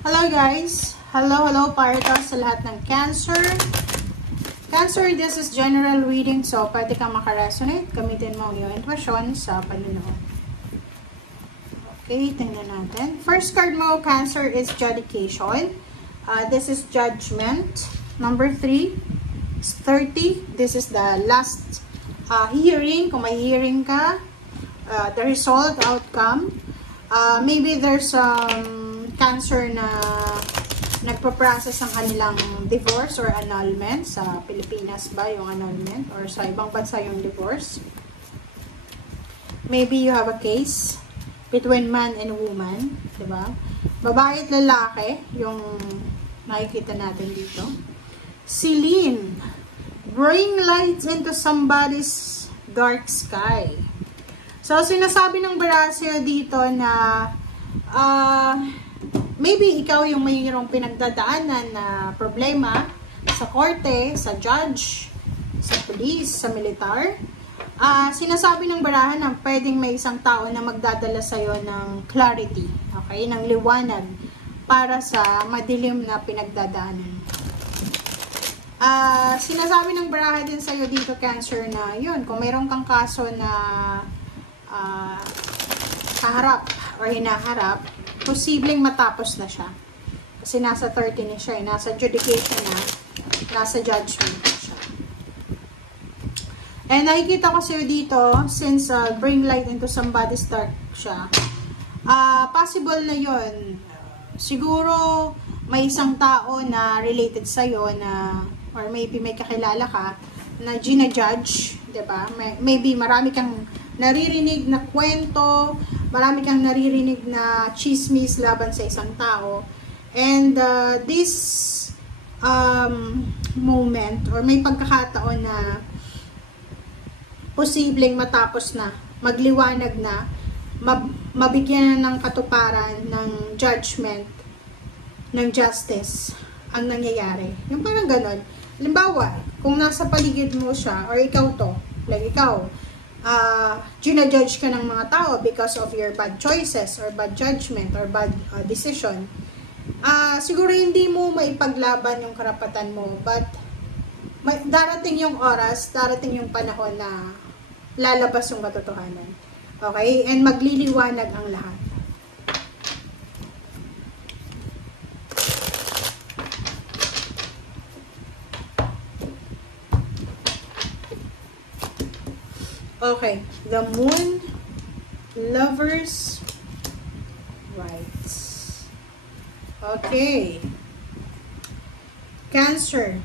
Hello guys! Hello para sa lahat ng Cancer. Cancer, this is general reading, so pwede kang makaresonate. Gamitin mo ang iyong intuition sa panunood. Okay, tingnan natin. First card mo, Cancer, is Judication. This is Judgment. Number 3 is 30. This is the last hearing. Kung may hearing ka, the result, outcome. Maybe there's Cancer na nagpa-process ng kanilang divorce or annulment. Sa Pilipinas ba yung annulment? Or sa ibang bansa yung divorce? Maybe you have a case between man and woman. Diba? Babae at lalaki yung nakikita natin dito. Celine, bring light into somebody's dark sky. So, sinasabi ng Barasio dito na maybe ikaw yung mayroong pinagdadaanan na problema sa korte, sa judge, sa police, sa militar. Sinasabi ng barahan na pwedeng may isang tao na magdadala sa'yo ng clarity, okay? Ng liwanag para sa madilim na pinagdadaanan. Sinasabi ng barahan din sa'yo dito, Cancer, na yun, kung mayroon kang kaso na kaharap or hinaharap, posibleng matapos na siya. Kasi nasa 30 na siya, nasa adjudication na, nasa judgment na siya. And nakikita ko sa'yo dito, since bring light into somebody's dark siya, possible na yun. Siguro, may isang tao na related sa'yo na, or maybe may kakilala ka, na gina-judge, diba? Maybe marami kang naririnig na kwento, marami kang naririnig na chismis laban sa isang tao. And this moment, or may pagkakataon na posibleng matapos na, magliwanag na, mabigyan na ng katuparan, ng judgment, ng justice, ang nangyayari. Yung parang ganon. Halimbawa, kung nasa paligid mo siya, or ikaw to, like ikaw, ginajudge ka ng mga tao because of your bad choices or bad judgment or bad decision. Siguro hindi mo maipaglaban yung karapatan mo, but darating yung oras, darating yung panahon na lalabas yung katotohanan. Okay? And magliliwanag ang lahat. Okay, the Moon, Lovers, Rights. Okay. Cancer.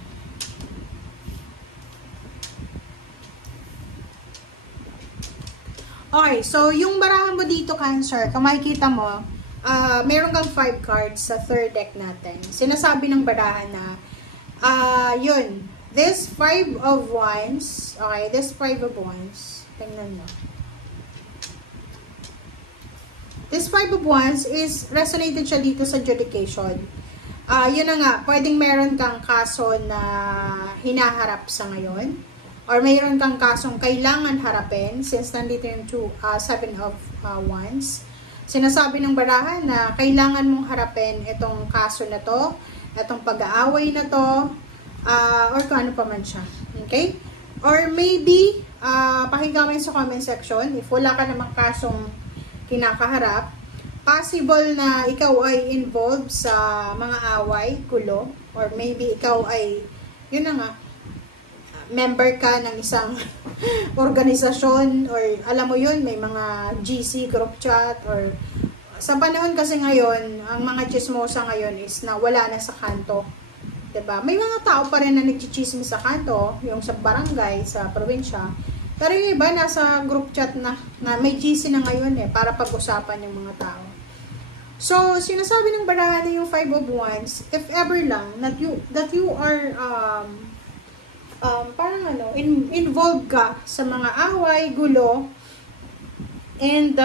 Okay, so yung barahan mo dito, Cancer, kung makikita mo, meron kang 5 cards sa third deck natin. Sinasabi ng barahan na, yun, this 5 of Wands, okay, this 5 of Wands, tingnan mo. This 5 of Wands is resonated siya dito sa adjudication. Yun na nga, pwedeng meron kang kaso na hinaharap sa ngayon. Or mayroon kang kasong kailangan harapin since nandito yung 7 of Wands. Sinasabi ng barahan na kailangan mong harapin itong kaso na to, itong pag-aaway na to, or kung ano pa man siya. Okay? Or maybe, pakinggan sa comment section, if wala ka namang kasong kinakaharap, possible na ikaw ay involved sa mga away, gulo, or maybe ikaw ay, yun na nga, member ka ng isang organisasyon, or alam mo yun, may mga GC, group chat, or sa panahon kasi ngayon, ang mga chismosa ngayon is na wala na sa kanto. Diba? May mga tao pa rin na nagchichismis sa kanto, yung sa barangay, sa probinsya. Pero yung iba, nasa group chat na may GC na ngayon para pag-usapan yung mga tao. So, sinasabi ng barahan na yung 5 of Wands, if ever lang, that you are, parang involved ka sa mga away, gulo, and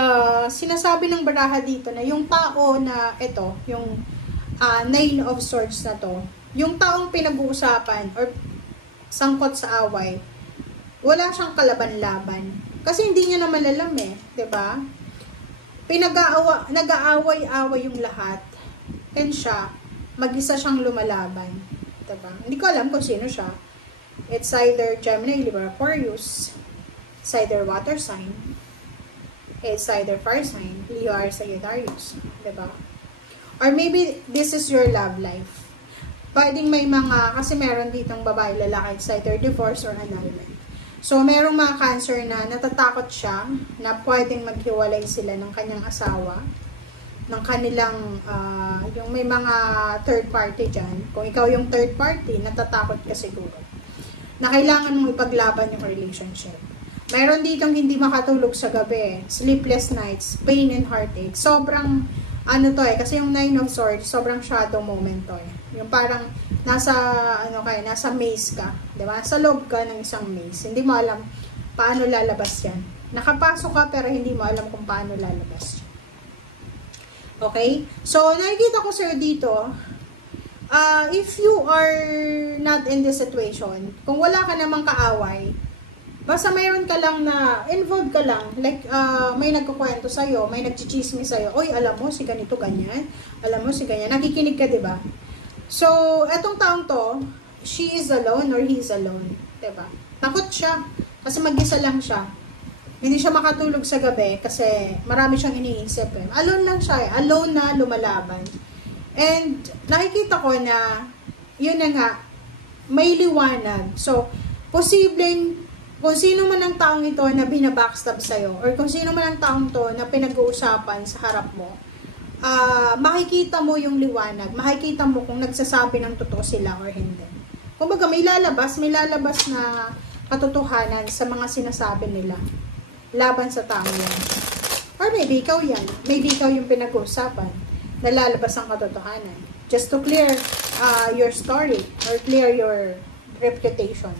sinasabi ng baraha dito na yung tao na ito, yung 9 of Swords na to, yung taong pinag-uusapan or sangkot sa away, wala siyang kalaban-laban. Kasi hindi niya naman alam diba? Nag-aaway-away yung lahat. and siya, mag-isa siyang lumalaban. Diba? Hindi ko alam kung sino siya. It's either Gemini, Libra, Aquarius. It's either water sign. It's either fire sign, Leo or Sagittarius. Diba? Or maybe this is your love life. Pwedeng may mga, kasi meron ditong babae, lalaki, it's either divorce or annulment. So, merong mga Cancer na natatakot siya na pwedeng maghiwalay sila ng kanyang asawa, ng kanilang, yung may mga third party dyan. Kung ikaw yung third party, natatakot ka siguro na kailangan mong ipaglaban yung relationship. Meron ditong hindi makatulog sa gabi, sleepless nights, pain and heartache. Sobrang, ano to kasi yung Nine of Swords, sobrang shadow moment to Yung parang, nasa maze ka. Diba? Sa loob ka ng isang maze. Hindi mo alam paano lalabas yan. Nakapasok ka pero hindi mo alam kung paano lalabas yan. Okay? So, nakikita ko sir dito, if you are not in this situation, kung wala ka namang kaaway, basta mayroon ka lang na, involved ka lang, like, may nagkukwento sa'yo, may nagchichismis sa'yo, oy, alam mo, si ganito, ganyan, alam mo, si ganyan, nakikinig ka, diba? So, etong taong to, she is alone or he is alone, diba? Takot siya, kasi mag-isa lang siya. Hindi siya makatulog sa gabi, kasi marami siyang iniisip. Alone lang siya, alone na lumalaban. And, nakikita ko na, yun na nga, may liwanag. So, posibleng, kung sino man ang taong ito na binabackstab sa'yo, or kung sino man ang taong to na pinag-uusapan sa harap mo, makikita mo yung liwanag, makikita mo kung nagsasabi ng totoo sila or hindi. Kumbaga, may lalabas na katotohanan sa mga sinasabi nila laban sa tao yan. Or maybe ikaw yan, maybe ikaw yung pinag-uusapan na lalabas ang katotohanan. Just to clear your story or clear your reputation.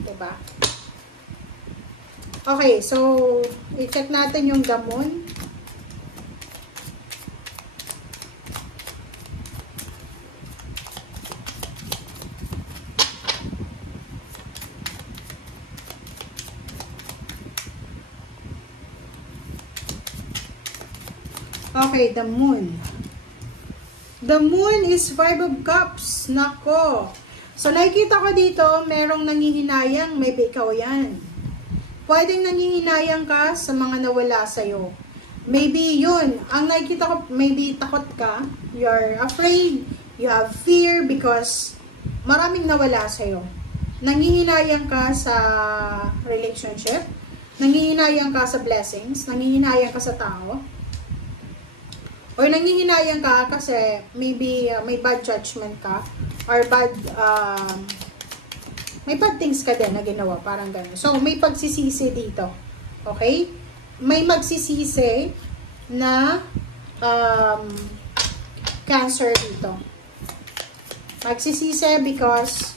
Diba? Okay, so, i-check natin yung the moon. Okay, the moon. The moon is 5 of cups. Nako. So, nakikita ko dito, merong nangihinayang, maybe ikaw yan. Pwedeng nangihinayang ka sa mga nawala sa'yo. Maybe yun. Ang nakikita ko, maybe takot ka. You're afraid. You have fear because maraming nawala sa'yo. Nangihinayang ka sa relationship. Nangihinayang ka sa blessings. Nangihinayang ka sa tao. Or nangihinayang ka kasi maybe may bad judgment ka. Or may bad things ka din na ginawa, parang gano'n. So, may pagsisisi dito. Okay? May magsisisi na Cancer dito. Magsisisi because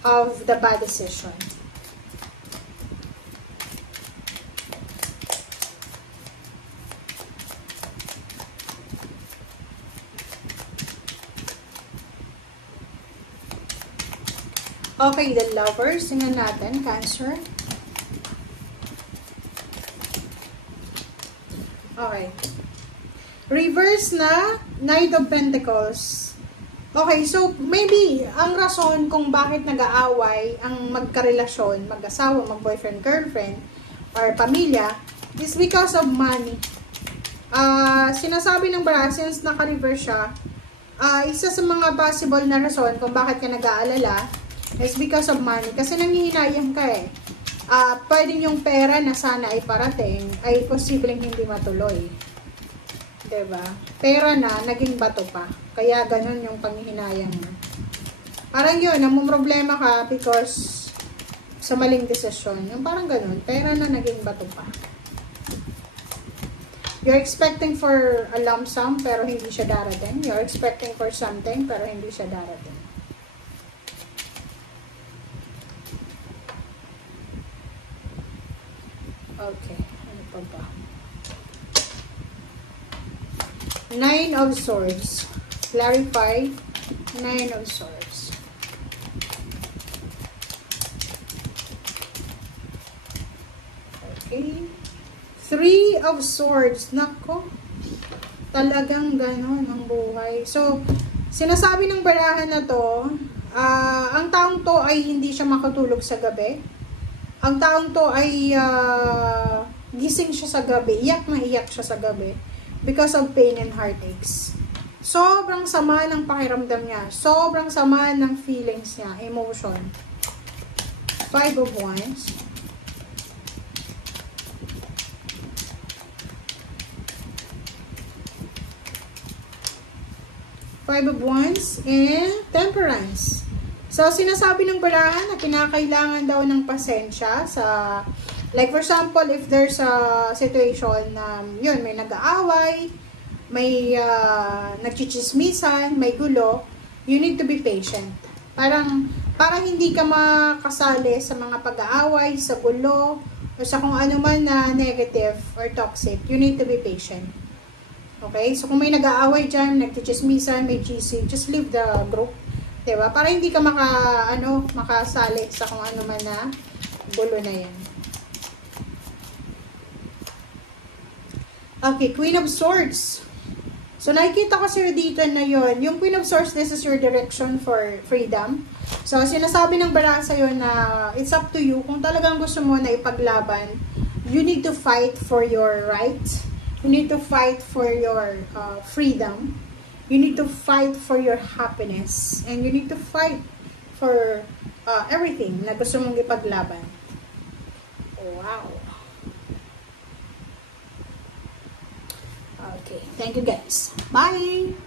of the bad decision. Okay, the Lovers. Tingnan natin, Cancer. Okay. Reverse na Knight of Pentacles. Okay, so maybe ang rason kung bakit nag-aaway ang magkarelasyon, mag-asawa, mag-boyfriend, girlfriend, or pamilya, is because of money. Sinasabi ng bara, since naka-reverse siya, isa sa mga possible na rason kung bakit ka nag-aalala, is because of money. Kasi nangihinayang ka eh. Pwedeng yung pera na sana ay parating, ay posibleng hindi matuloy. Diba? Pera na, naging bato pa. Kaya ganun yung panghihinayang mo. Parang yun, namumroblema ka because sa maling desisyon. Yung parang ganun, pera na naging bato pa. You're expecting for a lump sum, pero hindi siya darating. You're expecting for something, pero hindi siya darating. Okay, ano pa ba? Nine of Swords. Clarify. Nine of Swords. Okay. Three of Swords. Nako. Talagang ganon ang buhay. So, sinasabi ng barahan na to, ang taong to ay hindi siya makatulog sa gabi. Ang taong to ay gising siya sa gabi. Iyak na iyak siya sa gabi because of pain and heartaches. Sobrang sama ng pakiramdam niya. Sobrang sama ng feelings niya, emotion. 5 of Wands. Five of Wands and Temperance. So, sinasabi ng barahan na kinakailangan daw ng pasensya sa, like for example, if there's a situation na, yun, may nag-aaway, may nagchichismisan, may gulo, you need to be patient. Parang hindi ka makasali sa mga pag-aaway, sa gulo, o sa kung ano man na negative or toxic, you need to be patient. Okay? So, kung may nag-aaway dyan, nagchichismisan, may GC, just leave the group. Diba? Para hindi ka makasali sa kung ano man na gulo na yan. Okay, Queen of Swords. So, nakikita ko sa'yo dito na yon. Yung Queen of Swords, this is your direction for freedom. So, sinasabi ng baraha sa'yo na it's up to you. Kung talagang gusto mo na ipaglaban, you need to fight for your right. You need to fight for your freedom. You need to fight for your happiness. And you need to fight for everything na gusto mong ipaglaban. Wow. Okay. Thank you guys. Bye!